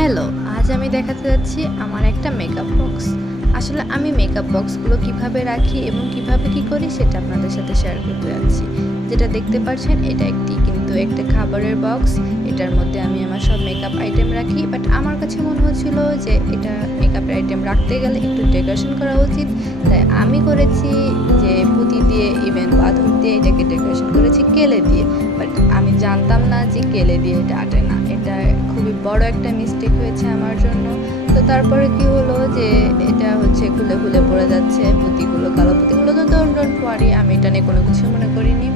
Hello, আজ আমি দেখাতে যাচ্ছি আমার একটা মেকআপ বক্স। আসলে আমি মেকআপ বক্সগুলো কিভাবে রাখি এবং কিভাবে কি করি সেটা আপনাদের সাথে শেয়ার করতে যাচ্ছি। যেটা দেখতে পাচ্ছেন এটা কিন্তু একটা খাবারের বক্স। এটার মধ্যে আমি আমার সব মেকআপ আইটেম রাখি। বাট আমার কাছে মনে হচ্ছিল যে এটা মেকআপের আইটেম রাখতে গেলে একটু ডেকোরেশন করা উচিত। তাই আমি করেছি যে পুঁতি দিয়ে ইভেন পাথর দিয়ে এটাকে ডেকোরেশন করেছি কেলে দিয়ে। বাট আমি জানতাম না যে কেলে দিয়ে এটা আটে না। এটা খুবই বড় একটা মিস্টেক হয়েছে আমার জন্য। তো তারপরে কি হলো যে এটা খুলে খুলে পড়ে যাচ্ছে পুঁতিগুলো, কালো পুঁতিগুলো। তো ডোন্ট ওয়ারি, আমি এটা নিয়ে কোনো কিছু মনে করিনি।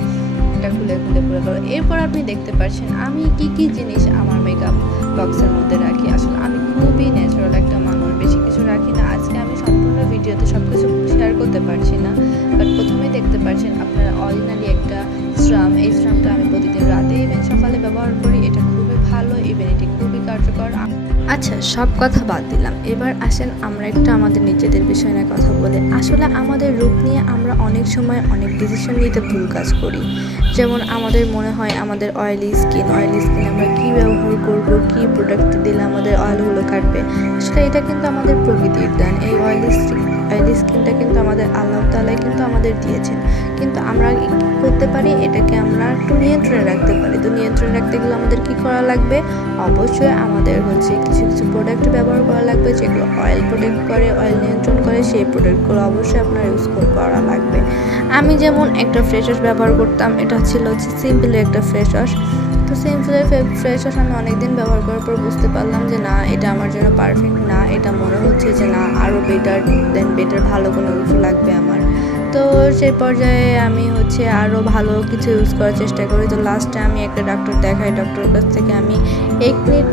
এটা খুলে খুলে পড়ে গেল। এরপর আপনি দেখতে পাচ্ছেন আমি কি জিনিস আমার মেকআপ বক্সের মধ্যে রাখি। আসলে আমি খুবই ন্যাচারাল একটা মানুষ, বেশি কিছু রাখি না। আজকে আমি সম্পূর্ণ ভিডিওতে সব কিছু শেয়ার করতে পারছি না। বাট প্রথমেই দেখতে পাচ্ছেন আপনারা অরিজিনালি একটা স্ট্রাম। এই স্ট্রামটা আমি প্রতিদিন রাতে ইভেন সকালে ব্যবহার করি। এটা খুবই ভালো, ইভেন এটি খুবই কার্যকর। আচ্ছা, সব কথা বাদ দিলাম, এবার আসেন আমরা একটু আমাদের নিজেদের বিষয় নিয়ে কথা বলি। আসলে আমাদের রূপ নিয়ে আমরা অনেক সময় অনেক ডিসিশন নিতে ভুল কাজ করি। যেমন আমাদের মনে হয় আমাদের অয়েলি স্কিন আমরা কী ব্যবহার করব, কী প্রোডাক্ট দিলে আমাদের অয়েলগুলো কাটবে। আসলে এটা কিন্তু আমাদের প্রকৃতির দান। এই অয়েলি স্কিনটা কিন্তু আমাদের আল্লাহ তাআলাই কিন্তু আমাদের দিয়েছেন। কিন্তু আমরা কী করতে পারি, এটাকে আমরা একটু নিয়ন্ত্রণে রাখতে পারি। তো নিয়ন্ত্রণে রাখতে গেলে আমাদের কী করা লাগবে? অবশ্যই আমাদের কিছু কিছু প্রোডাক্ট ব্যবহার করা লাগবে যেগুলো অয়েল প্রোটেক্ট করে, অয়েল নিয়ন্ত্রণ করে। সেই প্রোডাক্টগুলো অবশ্যই আপনার ইউজ করা লাগবে। আমি যেমন একটা ফেস ওয়াশ ব্যবহার করতাম, এটা ছিল সিম্পলি একটা ফেস ওয়াশ। তো সিম্পলের ফেস ওয়াশ আমি অনেকদিন ব্যবহার করার পর বুঝতে পারলাম যে না, এটা আমার জন্য পারফেক্ট না। এটা মনে হচ্ছে যে না, আরও বেটার ভালো কোনো কিছু লাগবে আমার। তো সেই পর্যায়ে আমি আরও ভালো কিছু ইউজ করার চেষ্টা করি। তো লাস্টে আমি একটা ডাক্তার দেখাই। ডক্টরের কাছ থেকে আমি 1 মিনিট